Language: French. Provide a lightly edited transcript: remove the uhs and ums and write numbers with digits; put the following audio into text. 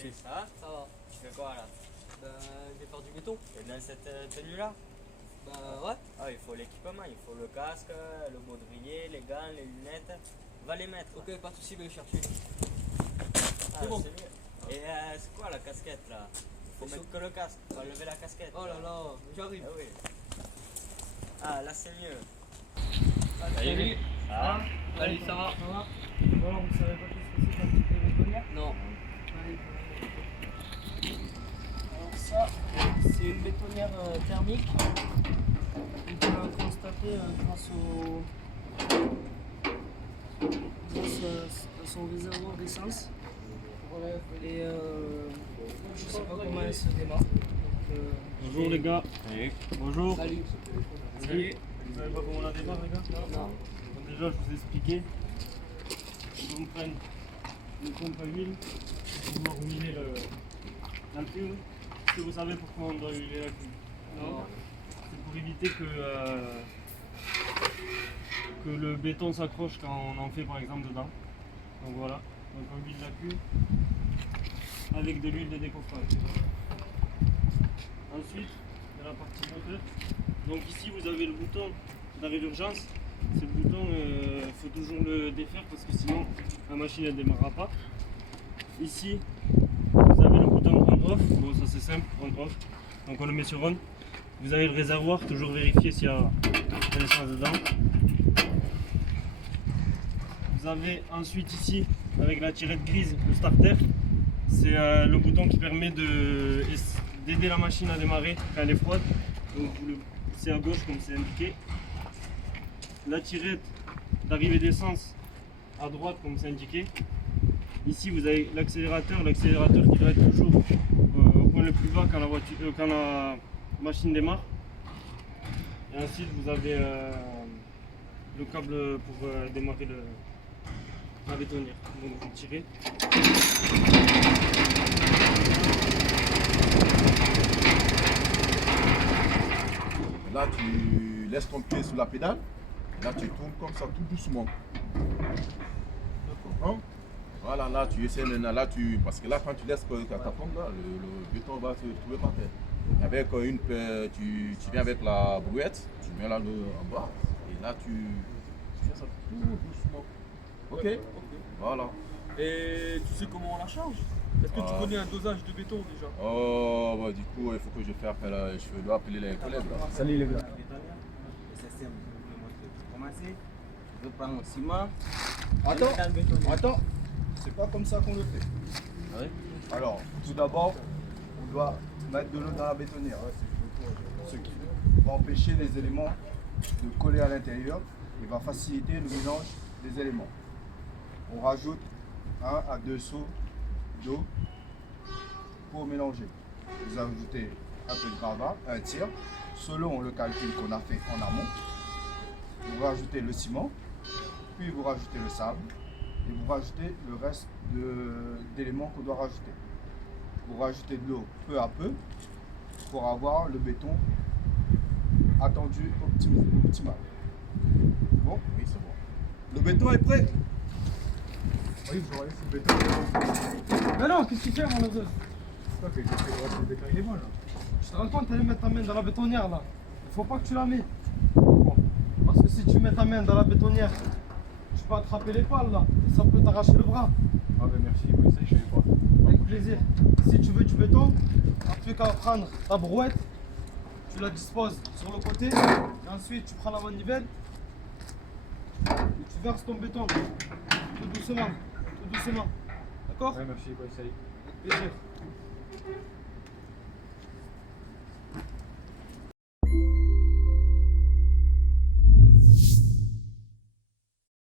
tu? Ça va? Ça va. Tu fais quoi là? Ben, je vais faire du béton. T'es dans cette tenue-là? Ben, ouais. Ah, il faut l'équipement, il faut le casque, le baudrier, les gants, les lunettes. Va les mettre. Ok, pas de soucis, je vais le chercher. Ah, c'est bon. mieux. Et c'est quoi la casquette là? Il faut C'est mettre que le casque, pas lever la casquette. Oh là là, j'arrive. Ah oui. Ah, là c'est mieux. Salut. Ça va? Salut, ça va? Ça va? Bon, vous savez pas qu'est-ce que c'est qu'un petit peu bétonnière? Non. Allez. Alors ça, c'est une bétonnière thermique. On peut la constater grâce à son réservoir d'essence. Et je sais pas comment elle se démarre. Donc, Bonjour les gars. Bonjour. Salut. Salut. Vous savez pas comment on la démarre les gars? Non. Bon, déjà je vous ai expliqué. On prenne le pompe à huile pour pouvoir huiler la cuve. Est-ce que vous savez pourquoi on doit huiler la cuve? Non. C'est pour éviter que le béton s'accroche quand on en fait par exemple dedans. Donc voilà. Donc on huile la cuve avec de l'huile de décoffrage. Ensuite, il y a la partie moteur. Donc ici vous avez le bouton d'arrêt d'urgence. Ce bouton, il faut toujours le défaire parce que sinon la machine ne démarrera pas. Ici, vous avez le bouton on-off. Bon, ça c'est simple, on-off. Donc on le met sur on. Vous avez le réservoir, toujours vérifier s'il y a de l'essence dedans. Vous avez ensuite ici, avec la tirette grise, le starter. C'est le bouton qui permet d'aider la machine à démarrer quand elle est froide. Donc c'est à gauche comme c'est indiqué. La tirette d'arrivée d'essence à droite comme c'est indiqué. Ici vous avez l'accélérateur qui doit être toujours au point le plus bas quand la machine démarre. Et ensuite vous avez le câble pour démarrer la bétonnière. Donc vous tirez. Là, tu laisses ton pied sur la pédale. Là, tu tournes comme ça, tout doucement. Hein? Voilà, là, tu essaies maintenant. Là, parce que là, quand tu laisses ta tombe, là, le béton va se trouver par terre. Avec tu viens avec la brouette, tu mets là en bas. Et là, tu fais ça tout doucement. Ok? Voilà. Et tu sais comment on la charge? Est-ce que tu connais un dosage de béton déjà? Oh, bah, du coup, il faut que je fasse appel je dois appeler les collègues. Là. Salut les gars. C'est simple, je vais montrer. Pour commencer, je vais prendre mon ciment. Attends, c'est pas comme ça qu'on le fait. Oui. Alors, tout d'abord, on doit mettre de l'eau dans la bétonnière, ce qui va empêcher les éléments de coller à l'intérieur et va faciliter le mélange des éléments. On rajoute 1 à 2 seaux d'eau pour mélanger. Vous ajoutez un peu de gravat, un tiers, selon le calcul qu'on a fait en amont. Vous rajoutez le ciment, puis vous rajoutez le sable et vous rajoutez le reste d'éléments qu'on doit rajouter. Vous rajoutez de l'eau peu à peu pour avoir le béton attendu optimal. Bon? Oui, c'est bon. Le béton est prêt? Oui, je vais aller sur le béton. Mais non, qu'est-ce que tu fais, mon neveu? C'est quoi que j'ai fait le béton, il est bon là. Je te rends compte, t'allais mettre ta main dans la bétonnière là. Il faut pas que tu la mets. Bon. Parce que si tu mets ta main dans la bétonnière, tu peux attraper les pales là. Et ça peut t'arracher le bras. Ah ben merci, oui, ça je savais pas. Avec plaisir. Si tu veux du béton, t'as plus qu'à prendre ta brouette, tu la disposes sur le côté, et ensuite tu prends la manivelle et tu verses ton béton. Tout doucement, tout doucement. D'accord? Ouais, merci, quoi, salut. Avec plaisir.